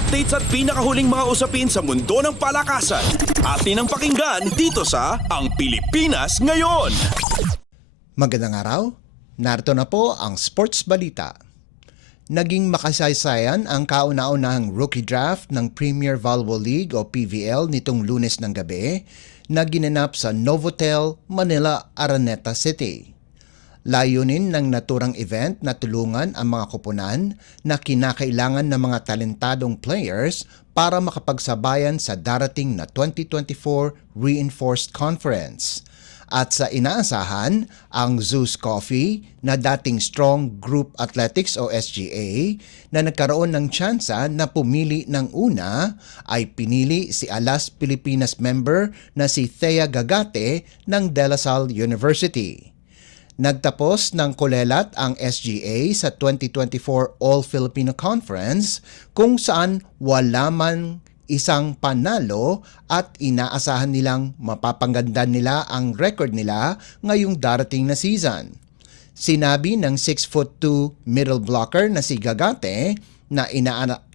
Updates at pinakahuling mga usapin sa mundo ng palakasan. Atin ang pakinggan dito sa Ang Pilipinas Ngayon. Magandang araw, narito na po ang Sports Balita. Naging makasaysayan ang kauna-unahang rookie draft ng Premier Volleyball League o PVL nitong Lunes ng gabi na ginanap sa Novotel, Manila, Araneta City. Layunin ng naturang event na tulungan ang mga koponan na kinakailangan ng mga talentadong players para makapagsabayan sa darating na 2024 Reinforced Conference. At sa inaasahan, ang Zeus Coffee na dating Strong Group Athletics o SGA na nagkaroon ng tsansa na pumili ng una ay pinili si Alas Pilipinas member na si Thea Gagate ng De La Salle University. Nagtapos ng kulelat ang SGA sa 2024 All-Filipino Conference kung saan wala man isang panalo at inaasahan nilang mapapaganda nila ang record nila ngayong darating na season. Sinabi ng 6'2" middle blocker na si Gagate na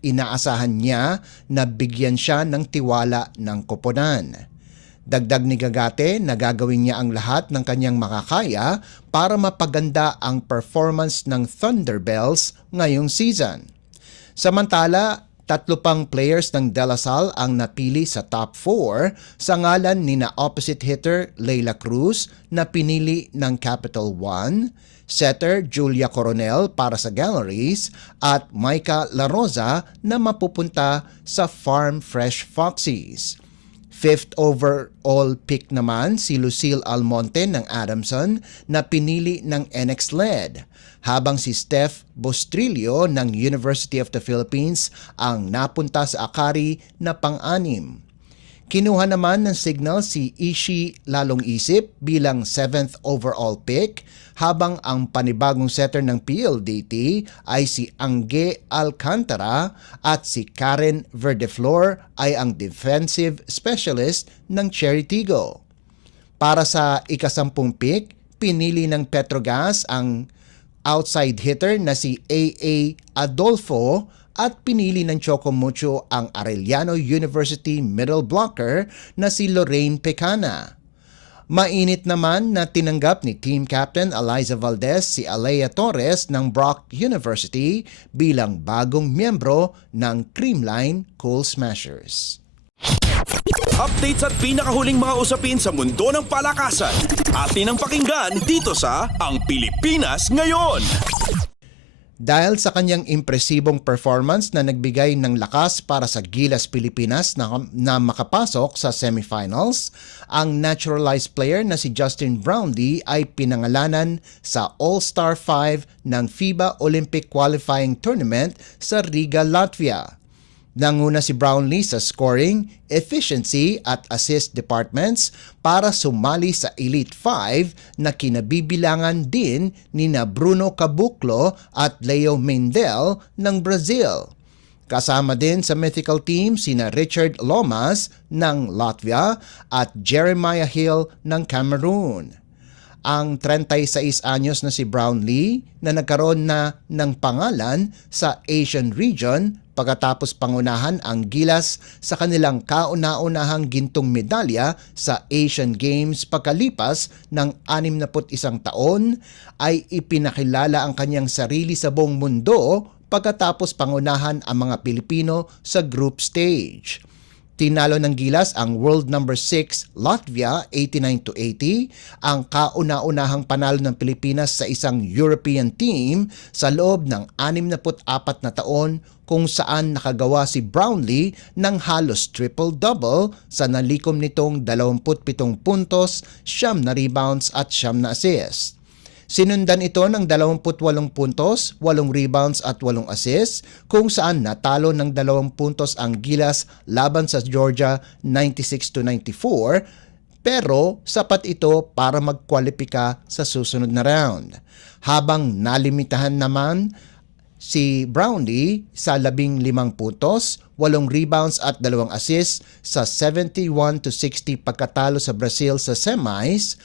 inaasahan niya na bigyan siya ng tiwala ng koponan. Dagdag ni Gagate na gagawin niya ang lahat ng kanyang makakaya para mapaganda ang performance ng Thunderbells ngayong season. Samantala, 3 pang players ng De La Salle ang napili sa top 4 sa ngalan ni na opposite hitter Leila Cruz na pinili ng Capital One, setter Julia Coronel para sa Galleries at Micah La Rosa na mapupunta sa Farm Fresh Foxies. 5th overall pick naman si Lucille Almonte ng Adamson na pinili ng NX LED, habang si Steph Bostrillo ng University of the Philippines ang napunta sa Akari na pang-anim. Kinuha naman ng signal si Ishi Lalong Isip bilang 7th overall pick, habang ang panibagong setter ng PLDT ay si Angge Alcantara at si Karen Verdeflor ay ang defensive specialist ng Cherry Tigo. Para sa ika-10 pick, pinili ng Petrogas ang outside hitter na si AA Adolfo at pinili ng Chocomucho ang Arellano University middle blocker na si Lorraine Pecana. Mainit naman na tinanggap ni team captain Eliza Valdez si Alea Torres ng Brock University bilang bagong miyembro ng Creamline Cool Smashers. Updates at pinakahuling mga usapin sa mundo ng palakasan. Atin ang pakinggan dito sa Ang Pilipinas Ngayon. Dahil sa kanyang impresibong performance na nagbigay ng lakas para sa Gilas Pilipinas na makapasok sa semifinals, ang naturalized player na si Justin Brownlee ay pinangalanan sa All-Star 5 ng FIBA Olympic Qualifying Tournament sa Riga, Latvia. Nanguna si Brownlee sa scoring, efficiency at assist departments para sumali sa Elite 5 na kinabibilangan din ni na Bruno Caboclo at Leo Mendel ng Brazil. Kasama din sa mythical team sina Richard Lomas ng Latvia at Jeremiah Hill ng Cameroon. Ang 36 anyos na si Brownlee na nagkaroon na ng pangalan sa Asian region pagkatapos pangunahan ang Gilas sa kanilang kauna-unahang gintong medalya sa Asian Games pagkalipas ng 61 taon, ay ipinakilala ang kanyang sarili sa buong mundo pagkatapos pangunahan ang mga Pilipino sa group stage. Tinalo ng Gilas ang world number 6 Latvia 89-80, ang kauna-unahang panalo ng Pilipinas sa isang European team sa loob ng 64 na taon, kung saan nakagawa si Brownlee ng halos triple-double sa nalikom nitong 27 puntos, 9 na rebounds at 9 na assists. Sinundan ito ng 28 puntos, 8 rebounds at 8 assists, kung saan natalo ng 2 puntos ang Gilas laban sa Georgia 96-94, pero sapat ito para magkwalipika sa susunod na round. Habang nalimitahan naman si Brownlee sa 15 puntos, 8 rebounds at 2 assists sa 71-60 pagkatalo sa Brazil sa semis,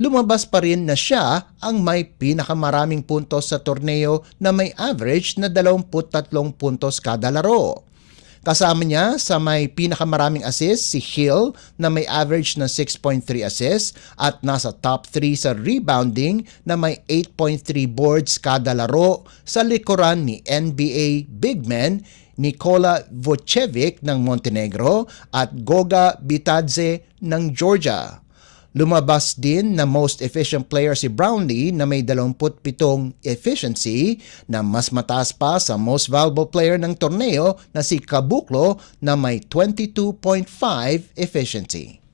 lumabas pa rin na siya ang may pinakamaraming puntos sa torneo na may average na 23 puntos kada laro. Kasama niya sa may pinakamaraming assist si Hill na may average na 6.3 assists at nasa top 3 sa rebounding na may 8.3 boards kada laro sa likuran ni NBA big man Nikola Vucevic ng Montenegro at Goga Bitadze ng Georgia. Lumabas din na most efficient player si Brownlee na may 27 efficiency na mas mataas pa sa most valuable player ng torneo na si Caboclo na may 22.5 efficiency.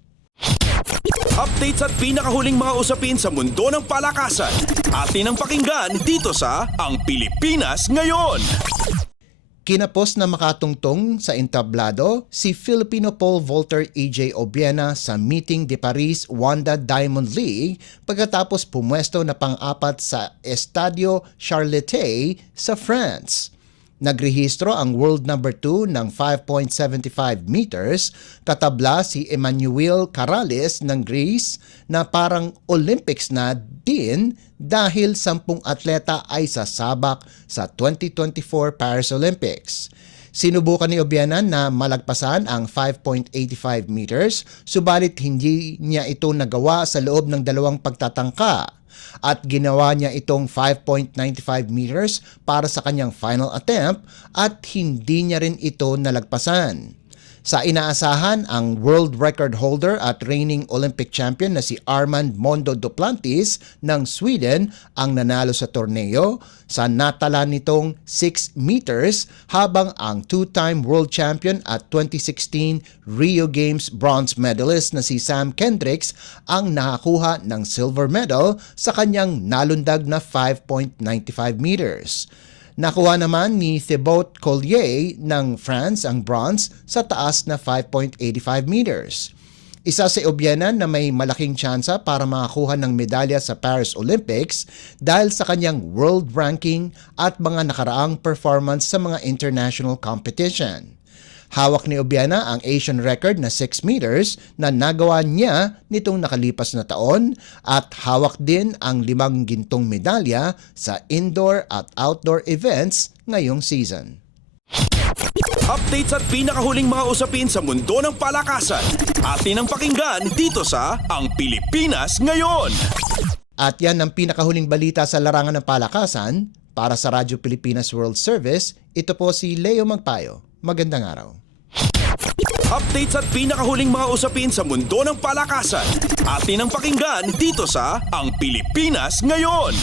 Updates at pinakahuling mga usapin sa mundo ng palakasan. Atin ang pakinggan dito sa Ang Pilipinas Ngayon. Kinapos na makatungtong sa entablado si Filipino pole vaulter EJ Obiena sa Meeting de Paris Wanda Diamond League pagkatapos pumwesto na pang-apat sa Estadio Charletti sa France. Nagrehistro ang world number 2 ng 5.75 meters, katabla si Emmanuel Carrales ng Greece na parang Olympics na din dahil 10 atleta ay sasabak sa 2024 Paris Olympics. Sinubukan ni Obiena na malagpasan ang 5.85 meters, subalit hindi niya ito nagawa sa loob ng dalawang pagtatangka. At ginawa niya itong 5.95 meters para sa kanyang final attempt at hindi niya rin ito nalagpasan. Sa inaasahan, ang world record holder at reigning Olympic champion na si Armand Mondo Duplantis ng Sweden ang nanalo sa torneo sa natala nitong 6 meters habang ang two-time world champion at 2016 Rio Games bronze medalist na si Sam Kendricks ang nakakuha ng silver medal sa kanyang nalundag na 5.95 meters. Nakuha naman ni Thibaut Collier ng France ang bronze sa taas na 5.85 meters. Isa si Obiena na may malaking tsansa para makakuha ng medalya sa Paris Olympics dahil sa kanyang world ranking at mga nakaraang performance sa mga international competition. Hawak ni Obiena ang Asian record na 6 meters na nagawa niya nitong nakalipas na taon at hawak din ang 5 gintong medalya sa indoor at outdoor events ngayong season. Updates at pinakahuling mga usapin sa mundo ng palakasan. Atin ang pakinggan dito sa Ang Pilipinas Ngayon. At yan ang pinakahuling balita sa larangan ng palakasan. Para sa Radyo Pilipinas World Service, ito po si Leo Magpayo. Magandang araw. Updates at pinakahuling mga usapin sa mundo ng palakasan. Atin ang pakinggan dito sa Ang Pilipinas Ngayon.